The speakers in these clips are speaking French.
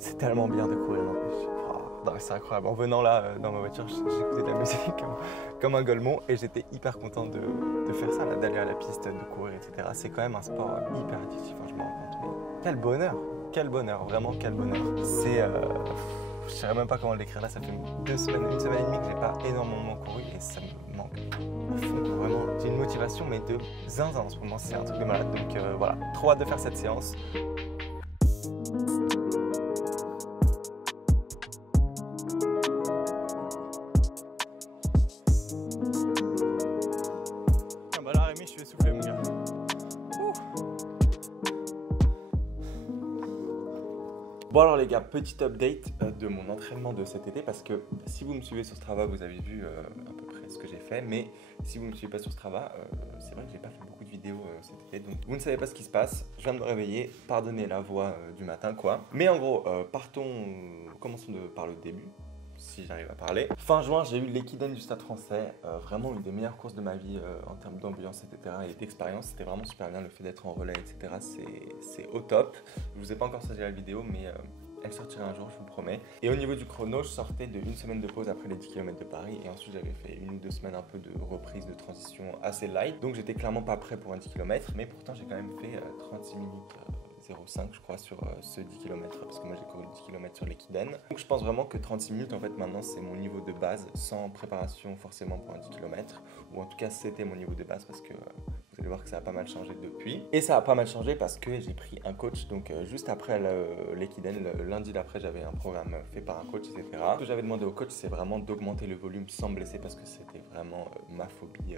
C'est tellement bien de courir, n'empêche. Non, c'est incroyable. En venant là dans ma voiture, j'écoutais de la musique comme un golemon et j'étais hyper content de faire ça, d'aller à la piste, de courir, etc. C'est quand même un sport hyper addictif, je me rends compte. Mais quel bonheur, vraiment quel bonheur. C'est, je ne saurais même pas comment le décrire là, ça fait 2 semaines, 1 semaine et demie que j'ai pas énormément couru et ça me manque à fond, quoi. Vraiment. J'ai une motivation mais de zinzin en ce moment, c'est un truc de malade. Donc voilà, trop hâte de faire cette séance. Bah là Rémi, je suis essoufflé mon gars. Bon alors les gars, petit update de mon entraînement de cet été parce que si vous me suivez sur Strava, vous avez vu à peu près ce que j'ai fait, mais si vous ne me suivez pas sur Strava, c'est vrai que j'ai pas fait beaucoup de vidéos cet été, donc vous ne savez pas ce qui se passe. Je viens de me réveiller, pardonnez la voix du matin quoi. Mais en gros, commençons par le début. Si j'arrive à parler. Fin juin, j'ai eu l'Equiden du Stade Français, vraiment une des meilleures courses de ma vie en termes d'ambiance, etc. et d'expérience. C'était vraiment super bien, le fait d'être en relais, etc. C'est au top. Je vous ai pas encore sorti la vidéo, mais elle sortira un jour, je vous promets. Et au niveau du chrono, je sortais de 1 semaine de pause après les 10 km de Paris. Et ensuite, j'avais fait 1 ou 2 semaines un peu de reprise, de transition assez light. Donc, j'étais clairement pas prêt pour un 10 km. Mais pourtant, j'ai quand même fait 36 minutes. 0,5 je crois sur ce 10 km parce que moi j'ai couru 10 km sur l'Equiden. Donc je pense vraiment que 36 minutes en fait maintenant c'est mon niveau de base sans préparation forcément pour un 10 km ou en tout cas c'était mon niveau de base parce que vous allez voir que ça a pas mal changé depuis. Et ça a pas mal changé parce que j'ai pris un coach donc juste après l'Equiden, le lundi d'après j'avais un programme fait par un coach etc. Ce que j'avais demandé au coach c'est vraiment d'augmenter le volume sans me blesser parce que c'était vraiment ma phobie.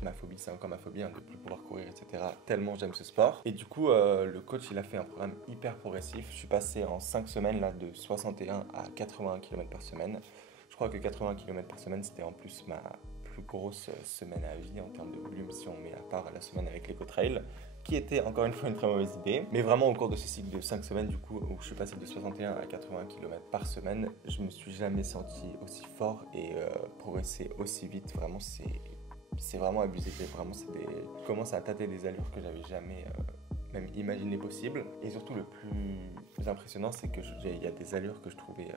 Ma phobie, c'est encore ma phobie, de ne plus pouvoir courir, etc. Tellement j'aime ce sport. Et du coup, le coach, il a fait un programme hyper progressif. Je suis passé en 5 semaines là, de 61 à 81 km par semaine. Je crois que 80 km par semaine, c'était en plus ma plus grosse semaine à vie en termes de volume si on met à part la semaine avec l'EcoTrail, qui était encore une fois une très mauvaise idée. Mais vraiment au cours de ce cycle de 5 semaines, du coup, où je suis passé de 61 à 80 km par semaine, je me suis jamais senti aussi fort et progresser aussi vite. Vraiment, c'est vraiment abusé, je commence à tâter des allures que j'avais jamais même imaginé possible. Et surtout le plus impressionnant, c'est qu'il y a des allures que je trouvais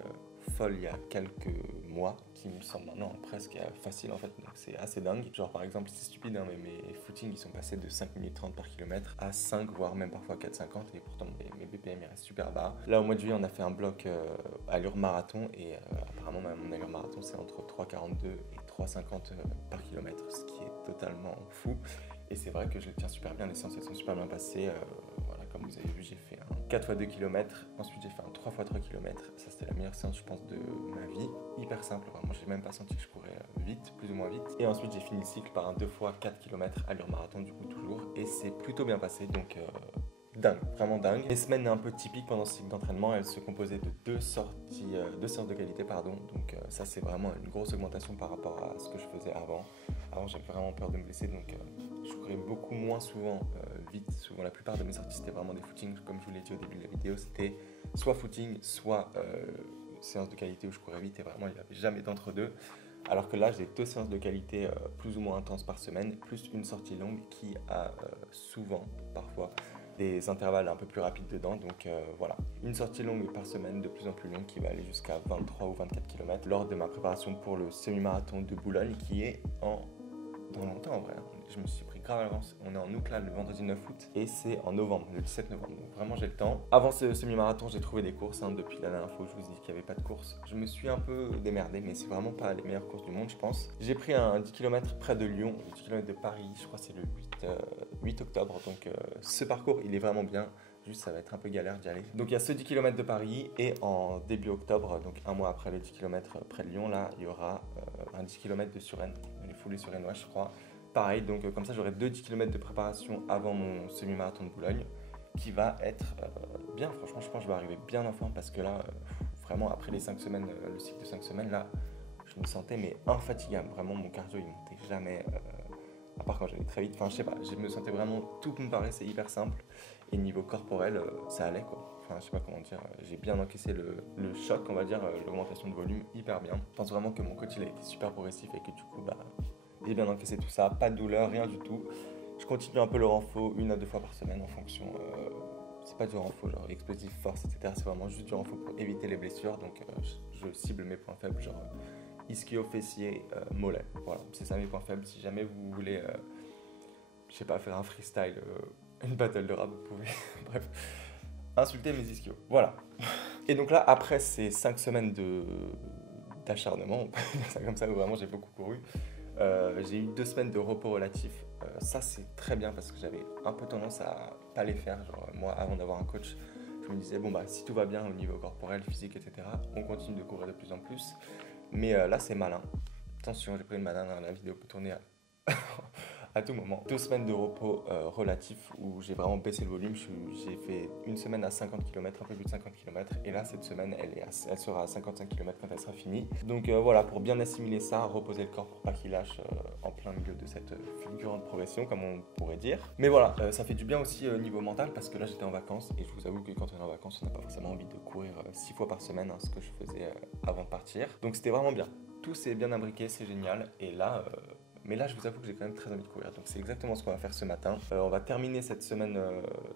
folles il y a quelques mois, qui me semblent maintenant presque faciles en fait, donc c'est assez dingue. Genre par exemple, c'est stupide, mais mes footings ils sont passés de 5 minutes 30 par kilomètre à 5, voire même parfois 4,50 et pourtant mes BPM ils restent super bas. Là au mois de juillet, on a fait un bloc allure marathon et apparemment mon allure marathon c'est entre 3,42 et 3,50 par kilomètre, ce qui est totalement fou. Et c'est vrai que je le tiens super bien, les séances elles sont super bien passées. Voilà, comme vous avez vu, j'ai fait un 4x2 km, ensuite j'ai fait un 3x3 km. Ça c'était la meilleure séance je pense de ma vie. Hyper simple, vraiment, j'ai même pas senti que je courais vite, plus ou moins vite. Et ensuite j'ai fini le cycle par un 2x4 km allure marathon du coup toujours. Et c'est plutôt bien passé, donc dingue, vraiment dingue. Les semaines un peu typiques pendant ce cycle d'entraînement, elles se composaient de deux séances de qualité, pardon. Donc ça c'est vraiment une grosse augmentation par rapport à ce que je faisais avant. Avant j'avais vraiment peur de me blesser, donc je courais beaucoup moins souvent vite. Souvent la plupart de mes sorties c'était vraiment des footings, comme je vous l'ai dit au début de la vidéo, c'était soit footing, soit séance de qualité où je courais vite et vraiment il n'y avait jamais d'entre-deux. Alors que là, j'ai 2 séances de qualité plus ou moins intenses par semaine, plus une sortie longue qui a souvent, parfois, des intervalles un peu plus rapides dedans. Donc voilà, une sortie longue par semaine, de plus en plus longue, qui va aller jusqu'à 23 ou 24 km lors de ma préparation pour le semi-marathon de Boulogne, qui est dans longtemps en vrai. Je me suis pris grave à l'avance. On est en août là, le vendredi 9 août, et c'est en novembre, le 17 novembre. Donc vraiment j'ai le temps. Avant ce semi-marathon, j'ai trouvé des courses. Depuis la dernière fois où je vous ai dit qu'il n'y avait pas de course, je me suis un peu démerdé, mais c'est vraiment pas les meilleures courses du monde, je pense. J'ai pris un 10 km près de Lyon, 10 km de Paris, je crois que c'est le 8 octobre. Donc ce parcours, il est vraiment bien. Juste, ça va être un peu galère d'y aller. Donc il y a ce 10 km de Paris et en début octobre, donc un mois après le 10 km près de Lyon, là, il y aura un 10 km de Suresnes, les foulées suresnoises, je crois. Pareil, donc comme ça, j'aurai 2 10 km de préparation avant mon semi-marathon de Boulogne, qui va être bien. Franchement, je pense que je vais arriver bien en forme parce que là, vraiment, après les 5 semaines, le cycle de 5 semaines, là, je me sentais mais infatigable. Vraiment, mon cardio, il montait jamais, à part quand j'allais très vite. Enfin, je sais pas, je me sentais vraiment, tout me paraissait hyper simple. Et niveau corporel, ça allait quoi. Enfin, je sais pas comment dire, j'ai bien encaissé le choc, on va dire, l'augmentation de volume hyper bien. Je pense vraiment que mon coach il a été super progressif et que du coup, j'ai bien encaissé tout ça, pas de douleur, rien du tout. Je continue un peu le renfo 1 à 2 fois par semaine en fonction c'est pas du renfo, genre explosif, force, etc. C'est vraiment juste du renfo pour éviter les blessures. Donc je cible mes points faibles, genre ischio, fessier, mollet. Voilà, c'est ça mes points faibles. Si jamais vous voulez, je sais pas, faire un freestyle, une battle de rap, vous pouvez, bref, insulter mes ischios. Voilà. Et donc là, après ces 5 semaines d'acharnement, on peut dire ça comme ça, où vraiment j'ai beaucoup couru, j'ai eu 2 semaines de repos relatif. Ça, c'est très bien parce que j'avais un peu tendance à pas les faire. Genre, moi, avant d'avoir un coach, je me disais, bon, bah, si tout va bien au niveau corporel, physique, etc., on continue de courir de plus en plus. Mais là, c'est malin. Attention, j'ai pris une banane, hein, la vidéo peut tourner à tout moment. 2 semaines de repos relatif où j'ai vraiment baissé le volume. J'ai fait une semaine à 50 km, un peu plus de 50 km. Et là, cette semaine, elle sera à 55 km quand elle sera finie. Donc voilà, pour bien assimiler ça, reposer le corps pour pas qu'il lâche en plein milieu de cette fulgurante progression, comme on pourrait dire. Mais voilà, ça fait du bien aussi au niveau mental parce que là, j'étais en vacances. Et je vous avoue que quand on est en vacances, on n'a pas forcément envie de courir 6 fois par semaine, hein, ce que je faisais avant de partir. Donc c'était vraiment bien. Tout s'est bien imbriqué, c'est génial. Et là... Mais là, je vous avoue que j'ai quand même très envie de courir. Donc, c'est exactement ce qu'on va faire ce matin. On va terminer cette semaine,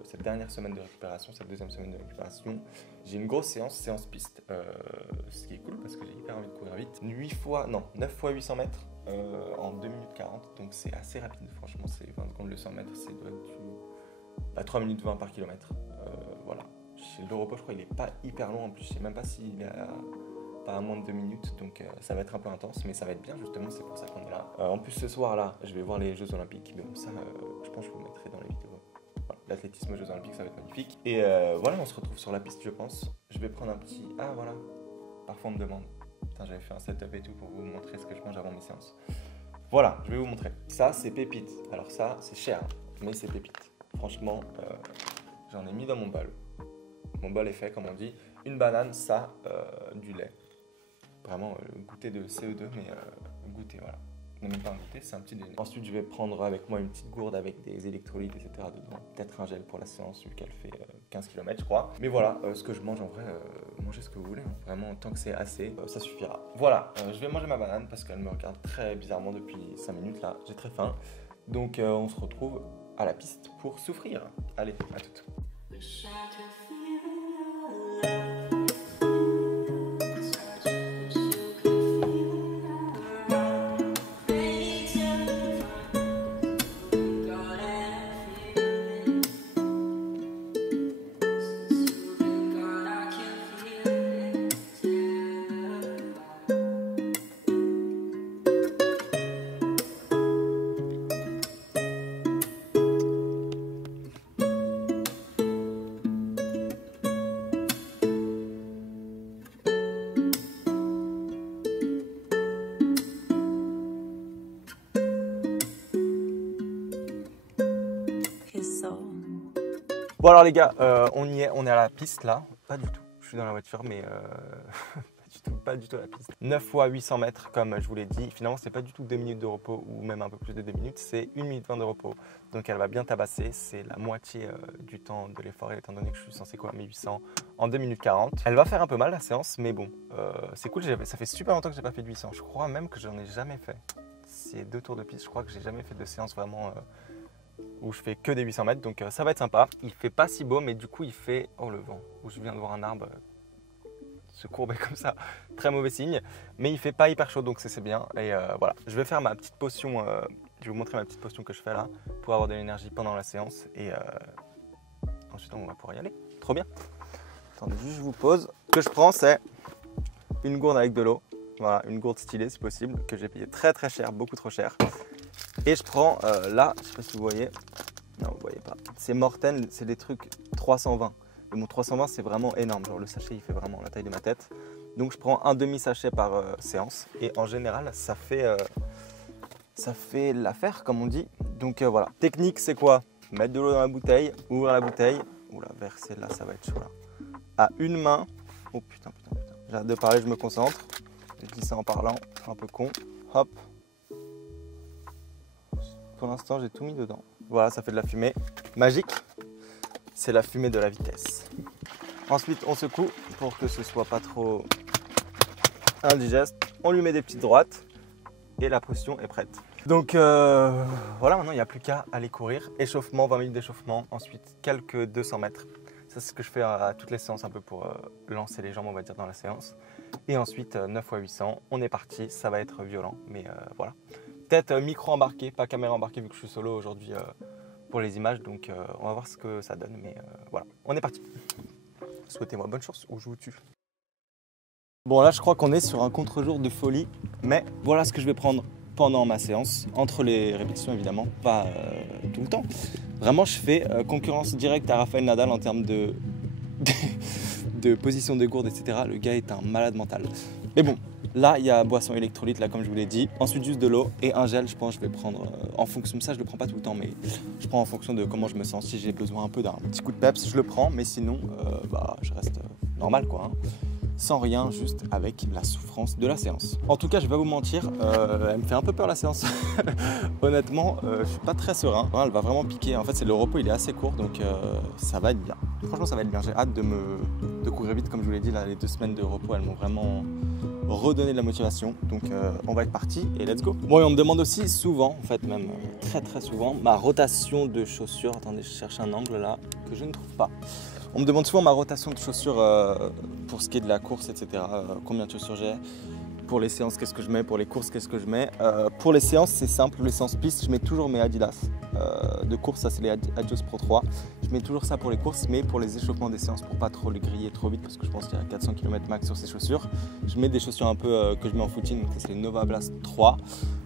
cette dernière semaine de récupération, cette deuxième semaine de récupération. J'ai une grosse séance piste, ce qui est cool parce que j'ai hyper envie de courir vite. 9 fois 800 mètres en 2 minutes 40. Donc, c'est assez rapide. Franchement, c'est 20 secondes le 100 mètres. C'est du 3 minutes 20 par kilomètre. Voilà. Chez le repos, je crois qu'il n'est pas hyper long. En plus, je ne sais même pas s'il est à moins de 2 minutes, donc ça va être un peu intense, mais ça va être bien justement, c'est pour ça qu'on est là. En plus ce soir là, je vais voir les Jeux Olympiques, mais bon ça, je pense que je vous mettrai dans les vidéos. Voilà, l'athlétisme aux Jeux Olympiques, ça va être magnifique. Et voilà, on se retrouve sur la piste je pense. Je vais prendre un petit... Ah voilà, parfois on me demande. Putain, j'avais fait un setup et tout pour vous montrer ce que je mange avant mes séances. Voilà, je vais vous montrer. Ça c'est pépite, alors ça c'est cher, mais c'est pépite. Franchement, j'en ai mis dans mon bol. Mon bol est fait comme on dit. Une banane, ça, du lait. Vraiment goûter de CO2, mais goûter, voilà. Non, même pas un goûter, c'est un petit déjeuner. Ensuite, je vais prendre avec moi une petite gourde avec des électrolytes, etc. dedans. Peut-être un gel pour la séance, vu qu'elle fait 15 km, je crois. Mais voilà, ce que je mange en vrai, mangez ce que vous voulez. Hein. Vraiment, tant que c'est assez, ça suffira. Voilà, je vais manger ma banane parce qu'elle me regarde très bizarrement depuis 5 minutes là. J'ai très faim. Donc, on se retrouve à la piste pour souffrir. Allez, à toutes. Bon alors les gars, on y est, on est à la piste là. Pas du tout, je suis dans la voiture mais pas du tout à la piste. 9 fois 800 mètres comme je vous l'ai dit. Finalement c'est pas du tout 2 minutes de repos ou même un peu plus de 2 minutes, c'est 1 minute 20 de repos. Donc elle va bien tabasser, c'est la moitié du temps de l'effort étant donné que je suis censé courir 1800 en 2 minutes 40. Elle va faire un peu mal la séance mais bon, c'est cool, ça fait super longtemps que j'ai pas fait de 800. Je crois même que j'en ai jamais fait. C'est 2 tours de piste, je crois que j'ai jamais fait de séance vraiment... où je fais que des 800 mètres, donc ça va être sympa. Il fait pas si beau, mais du coup il fait, oh le vent, où je viens de voir un arbre se courber comme ça, très mauvais signe, mais il fait pas hyper chaud, donc c'est bien. Et voilà, je vais faire ma petite potion, je vais vous montrer ma petite potion que je fais là, pour avoir de l'énergie pendant la séance, et ensuite on va pouvoir y aller, trop bien. Attendez, juste je vous pose, ce que je prends c'est une gourde avec de l'eau, voilà, une gourde stylée si possible, que j'ai payé très très cher, beaucoup trop cher. Et je prends là, je sais pas si vous voyez, non vous voyez pas, c'est Morten, c'est des trucs 320. Et mon 320 c'est vraiment énorme, genre le sachet il fait vraiment la taille de ma tête. Donc je prends un demi sachet par séance et en général ça fait l'affaire comme on dit. Donc voilà, technique c'est quoi? Mettre de l'eau dans la bouteille, ouvrir la bouteille, oula verser là ça va être chaud là. À une main, oh putain, j'arrête de parler, je me concentre, je dis ça en parlant, un peu con, hop. Pour l'instant, j'ai tout mis dedans. Voilà, ça fait de la fumée magique. C'est la fumée de la vitesse. Ensuite, on secoue pour que ce soit pas trop indigeste. On lui met des petites droites et la potion est prête. Donc voilà, maintenant il n'y a plus qu'à aller courir. Échauffement, 20 minutes d'échauffement. Ensuite, quelques 200 mètres. Ça, c'est ce que je fais à toutes les séances un peu pour lancer les jambes, on va dire, dans la séance. Et ensuite, 9 x 800, on est parti. Ça va être violent, mais voilà. Peut-être micro embarqué, pas caméra embarquée vu que je suis solo aujourd'hui pour les images. Donc, on va voir ce que ça donne. Mais voilà, on est parti. Souhaitez-moi bonne chance ou je vous tue. Bon, là, je crois qu'on est sur un contre-jour de folie. Mais voilà ce que je vais prendre pendant ma séance, entre les répétitions évidemment, pas tout le temps. Vraiment, je fais concurrence directe à Rafael Nadal en termes de position de gourde, etc. Le gars est un malade mental. Mais bon, là, il y a boisson électrolyte, là, comme je vous l'ai dit. Ensuite, juste de l'eau et un gel, je pense que je vais prendre en fonction de ça. Je le prends pas tout le temps, mais je prends en fonction de comment je me sens. Si j'ai besoin un peu d'un petit coup de peps, je le prends. Mais sinon, je reste normal, quoi. Hein. Sans rien, juste avec la souffrance de la séance. En tout cas, je vais pas vous mentir, elle me fait un peu peur la séance. Honnêtement, je suis pas très serein. Elle va vraiment piquer. En fait, c'est le repos, il est assez court, donc ça va être bien. Franchement, ça va être bien. J'ai hâte de courir vite, comme je vous l'ai dit. Là, les 2 semaines de repos, elles m'ont vraiment redonné de la motivation. Donc, on va être parti et let's go. Bon, et on me demande aussi souvent, en fait, même très très souvent, ma rotation de chaussures. Attendez, je cherche un angle là que je ne trouve pas. On me demande souvent ma rotation de chaussures pour ce qui est de la course, etc. Combien de chaussures j'ai. Pour les séances, qu'est-ce que je mets. Pour les courses, qu'est-ce que je mets. Pour les séances, c'est simple. Les séances piste, je mets toujours mes Adidas de course. Ça, c'est les Adios Pro 3. Je mets toujours ça pour les courses, mais pour les échauffements des séances, pour pas trop les griller trop vite, parce que je pense qu'il y a 400 km max sur ces chaussures. Je mets des chaussures un peu que je mets en footing. Donc, c'est les Nova Blast 3.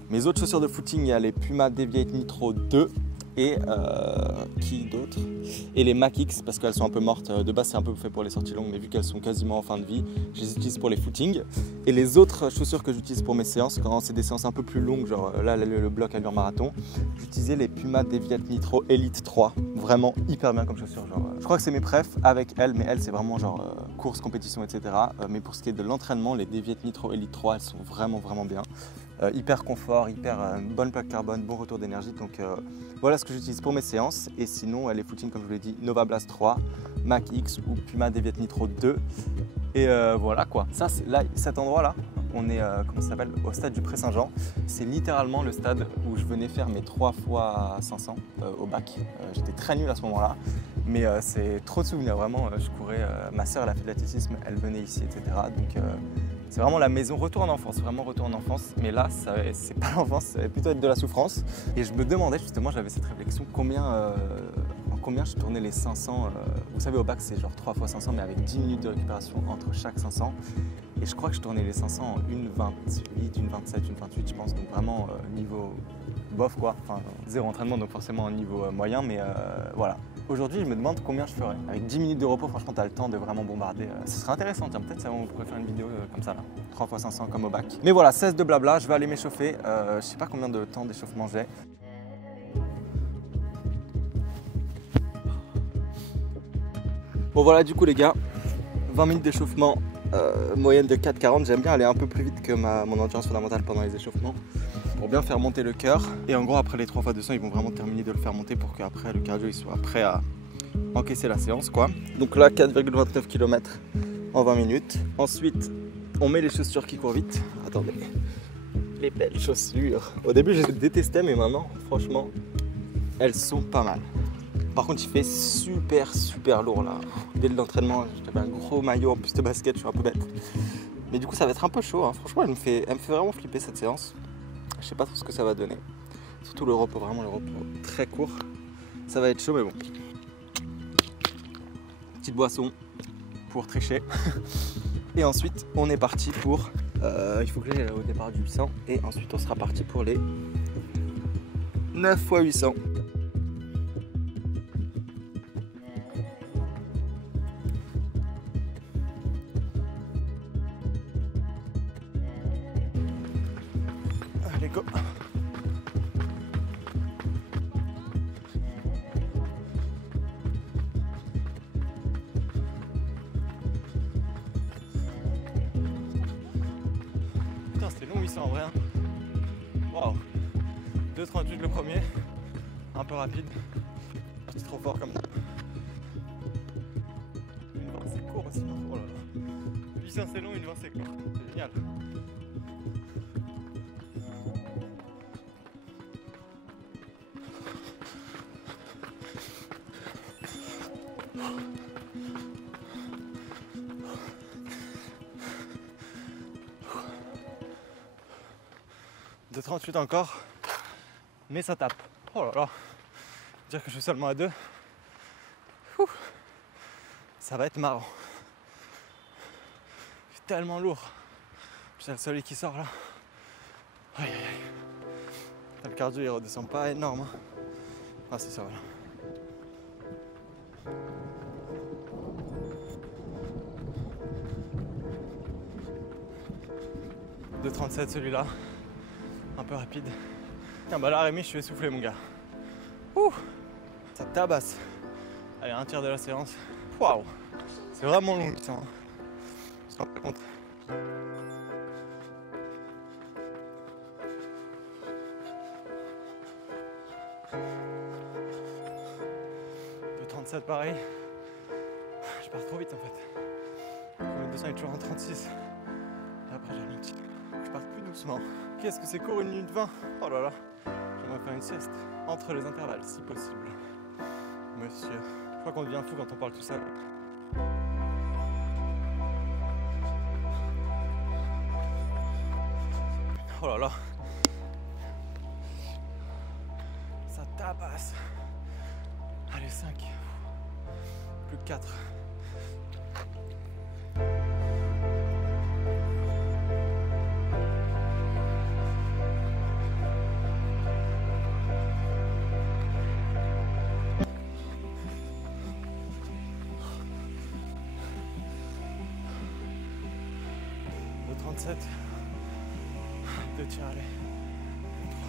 Mes autres chaussures de footing, il y a les Puma Deviate Nitro 2. Et qui d'autre? Et les Mac X, parce qu'elles sont un peu mortes. De base, c'est un peu fait pour les sorties longues, mais vu qu'elles sont quasiment en fin de vie, je les utilise pour les footings. Et les autres chaussures que j'utilise pour mes séances, quand c'est des séances un peu plus longues, genre là, le bloc allure marathon, j'utilisais les Puma Deviate Nitro Elite 3. Vraiment hyper bien comme chaussures. Genre, je crois que c'est mes préfs avec elles, mais elles, c'est vraiment genre course, compétition, etc. Mais pour ce qui est de l'entraînement, les Deviate Nitro Elite 3, elles sont vraiment, vraiment bien. Hyper confort, hyper bonne plaque carbone, bon retour d'énergie. Donc voilà ce que j'utilise pour mes séances. Et sinon, les footings, comme je vous l'ai dit, Nova Blast 3, Mac X ou Puma Deviate Nitro 2. Et voilà quoi. Ça, c'est là, cet endroit-là, on est comment ça s'appelle, au stade du Pré-Saint-Jean. C'est littéralement le stade où je venais faire mes 3 x 500 au bac. J'étais très nul à ce moment-là. Mais c'est trop de souvenirs, vraiment. Je courais, ma soeur, elle a fait de l'athlétisme, elle venait ici, etc. Donc c'est vraiment la maison, retour en enfance, vraiment retour en enfance. Mais là, c'est pas l'enfance, ça va plutôt être de la souffrance. Et je me demandais justement, j'avais cette réflexion, en combien je tournais les 500. Vous savez, au bac, c'est genre 3 x 500, mais avec 10 minutes de récupération entre chaque 500. Et je crois que je tournais les 500 en 1,28, 1,27, 1,28, je pense. Donc vraiment niveau bof, quoi. Enfin, zéro entraînement, donc forcément un niveau moyen, mais voilà. Aujourd'hui, je me demande combien je ferais. Avec 10 minutes de repos, franchement, tu as le temps de vraiment bombarder. Ce serait intéressant, tiens, peut-être on pourrait faire une vidéo comme ça, là. 3 x 500 comme au bac. Mais voilà, 16 de blabla, je vais aller m'échauffer. Je sais pas combien de temps d'échauffement j'ai. Bon voilà, du coup les gars, 20 minutes d'échauffement, moyenne de 4,40. J'aime bien aller un peu plus vite que mon endurance fondamentale pendant les échauffements, pour bien faire monter le cœur. Et en gros, après les 3 x 200, ils vont vraiment terminer de le faire monter pour qu'après le cardio il soit prêt à encaisser la séance, quoi. Donc là, 4,29 km en 20 minutes. Ensuite, on met les chaussures qui courent vite. Attendez, les belles chaussures. Au début, je les détestais, mais maintenant, franchement, elles sont pas mal. Par contre, il fait super lourd là. Dès l'entraînement, j'avais un gros maillot en plus de basket, je suis un peu bête. Mais du coup, ça va être un peu chaud, hein. Franchement, elle me fait vraiment flipper cette séance. Je sais pas trop ce que ça va donner. Surtout le repos, vraiment le repos très court. Ça va être chaud, mais bon. Petite boisson pour tricher. Et ensuite, on est parti pour... il faut que j'aille au départ du 800. Et ensuite, on sera parti pour les 9 x 800. Allez, go! Putain, c'était long 800 en vrai. Waouh! 2,38 le premier, un peu rapide. Parti trop fort comme ça. Une 20 c'est court aussi. Oh là là. 800 c'est long, une 20 c'est court. C'est génial. 2,38 encore, mais ça tape. Oh là là, dire que je suis seulement à 2, ça va être marrant. C'est tellement lourd. J'ai le soleil qui sort là. Aïe aïe aïe. Le cardio il redescend pas énorme. Hein. Ah c'est ça voilà. De 37 celui-là. Un peu rapide. Tiens bah là Rémi je suis essoufflé mon gars. Ouh, ça tabasse. Allez un tiers de la séance. Waouh. C'est vraiment long ça. Hein. Je me rends pas compte. De 37 pareil. Je pars trop vite en fait. Le 200 est toujours en 36. Et après j'ai ralentis. Je pars plus doucement. Qu'est-ce que c'est court, 1 minute 20. Oh là là. J'aimerais faire une sieste entre les intervalles si possible. Monsieur. Je crois qu'on devient fou quand on parle tout seul. Oh là là. Ça tabasse. Allez 5. Plus que 4. De 37. 2 tirs, allez. 3.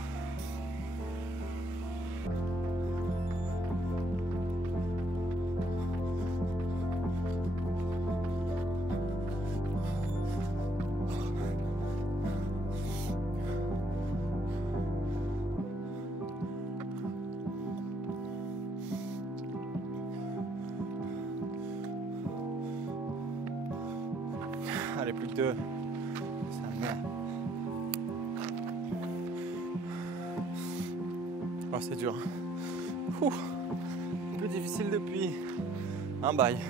Allez, plus que 2. Ça merde. Oh, c'est dur. Ouh. Plus difficile depuis un bail.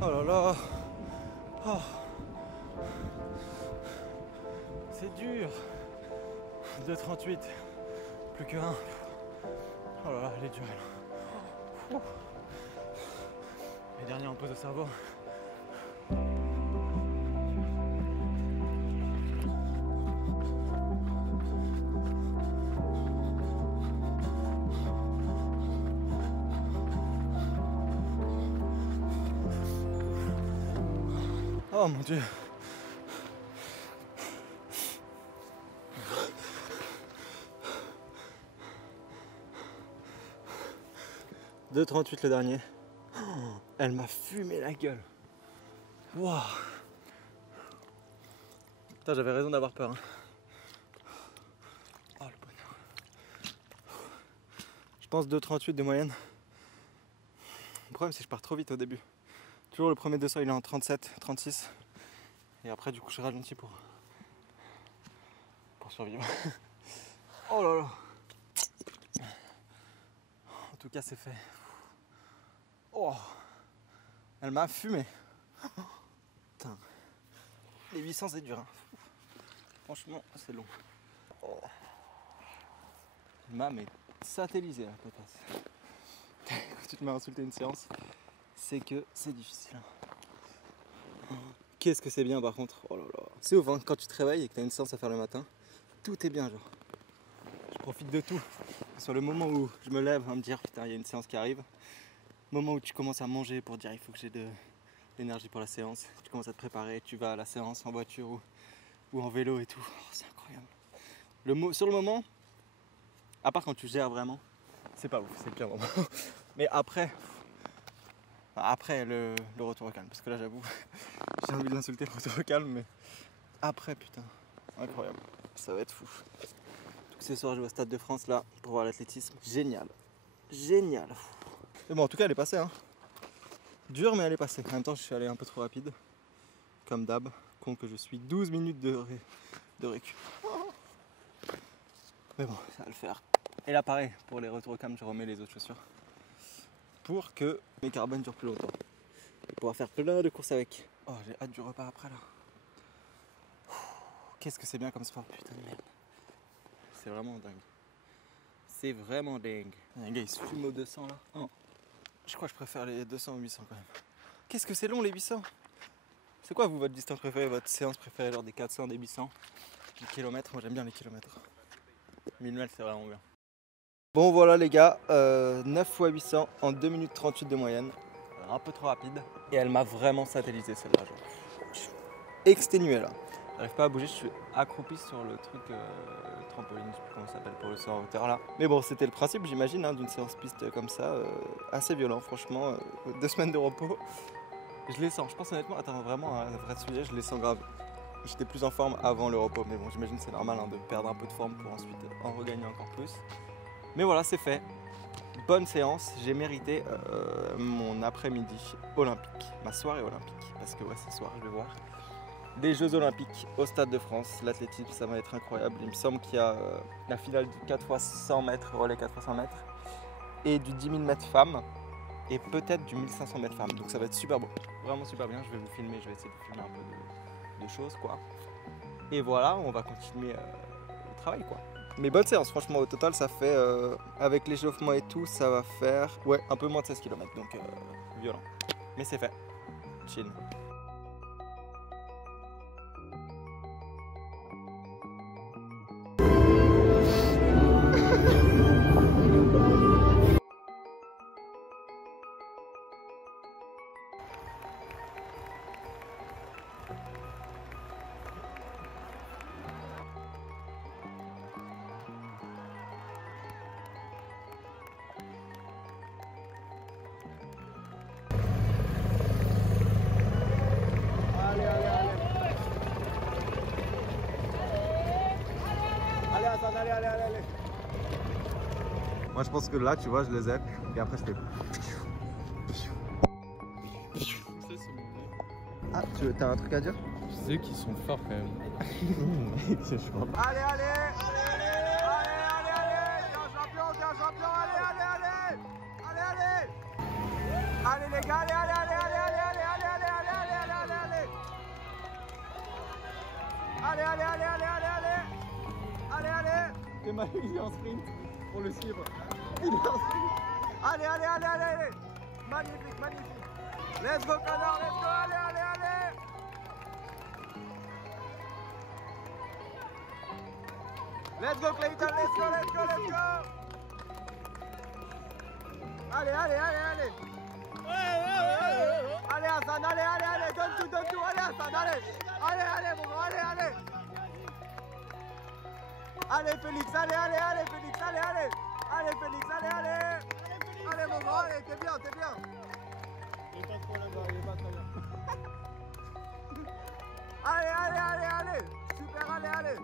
Oh là là. Oh. C'est dur. 2,38. Plus que 1. Oh là là, elle est dure elle. Les derniers en pause de cerveau. Oh mon Dieu. « 2,38 le dernier. Oh, elle m'a fumé la gueule. Waouh. Putain, j'avais raison d'avoir peur. Hein. Oh le bonheur. Je pense 2,38 de moyenne. Le problème c'est que je pars trop vite au début. Toujours le premier 200 il est en 37, 36. Et après du coup je ralentis pour survivre. Oh là là. En tout cas c'est fait. Oh, elle m'a fumé. Putain. Les 800 c'est dur. Hein. Franchement c'est long. Oh. Elle m'a satellisé la potasse. Tu m'as insulté une séance. C'est que c'est difficile. Qu'est-ce que c'est bien par contre. Oh là là. C'est ouf hein, quand tu te réveilles et que tu as une séance à faire le matin. Tout est bien genre. Je profite de tout. Sur le moment où je me lève à me dire putain il y a une séance qui arrive. Moment où tu commences à manger pour dire il faut que j'ai de l'énergie pour la séance. Tu commences à te préparer, tu vas à la séance en voiture ou en vélo et tout. Oh, c'est incroyable. Sur le moment, à part quand tu gères vraiment, c'est pas ouf, c'est le pire moment. Mais après le retour au calme, parce que là j'avoue, j'ai envie de l'insulter le retour au calme, mais après putain, incroyable, ça va être fou. Donc ce soir je vais au Stade de France là pour voir l'athlétisme, génial, génial. Mais bon en tout cas elle est passée hein. Dur mais elle est passée. En même temps je suis allé un peu trop rapide, comme d'hab, con que je suis, 12 minutes de récup. Mais bon, ça va le faire. Et là pareil, pour les retours au cam, je remets les autres chaussures. Pour que mes carbones durent plus longtemps. Et pouvoir faire plein de courses avec. Oh, j'ai hâte du repas après là. Qu'est-ce que c'est bien comme sport, putain de merde. C'est vraiment dingue. C'est vraiment dingue. Un gars il se fume aux 200 là. Oh. Je crois que je préfère les 200 aux 800 quand même. Qu'est-ce que c'est long les 800? C'est quoi vous votre distance préférée, votre séance préférée, genre des 400, des 800? Les kilomètres, moi j'aime bien les kilomètres. 1000 mètres c'est vraiment bien. Bon voilà les gars, 9 x 800 en 2 minutes 38 de moyenne. Un peu trop rapide. Et elle m'a vraiment satellisé celle-là. Genre. Je suis exténué là. J'arrive pas à bouger, je suis accroupi sur le truc trampoline, je sais plus comment ça s'appelle pour le saut en hauteur là. Mais bon, c'était le principe, j'imagine, hein, d'une séance piste comme ça, assez violent, franchement. 2 semaines de repos, je les sens. Je pense honnêtement, attends, vraiment, un vrai sujet, je les sens grave. J'étais plus en forme avant le repos, mais bon, j'imagine c'est normal hein, de perdre un peu de forme pour ensuite en regagner encore plus. Mais voilà, c'est fait. Bonne séance, j'ai mérité mon après-midi olympique, ma soirée olympique, parce que ouais, ce soir, je vais voir des Jeux Olympiques au Stade de France. L'athlétisme, ça va être incroyable. Il me semble qu'il y a la finale du 4 x 100 mètres, relais 4 x 100 mètres, et du 10 000 mètres femmes, et peut-être du 1500 mètres femmes. Donc ça va être super beau, vraiment super bien. Je vais vous filmer, je vais essayer de vous filmer un peu de choses, quoi. Et voilà, on va continuer le travail, quoi. Mais bonne séance, franchement, au total, ça fait, avec l'échauffement et tout, ça va faire, ouais, un peu moins de 16 km, donc violent. Mais c'est fait, chill. Allez. Moi je pense que là tu vois je les aime et après je fais. Ah t'as un truc à dire? Je sais qu'ils sont forts quand même. C'est chaud. Allez, viens champion, allez les gars, allez. Et Manu il est en sprint pour le suivre. Il est en sprint. Allez. Magnifique. Let's go Connor, let's go, allez. Let's go Clayton, let's go. Allez. Allez Hassan, allez. Donne tout, allez Hassan, allez. Allez mon gros, allez. Allez Félix, allez. Allez Félix, allez. Allez mon gros, allez, t'es bien. Il est pas trop là-bas, il est pas très bien. Allez. Super, allez.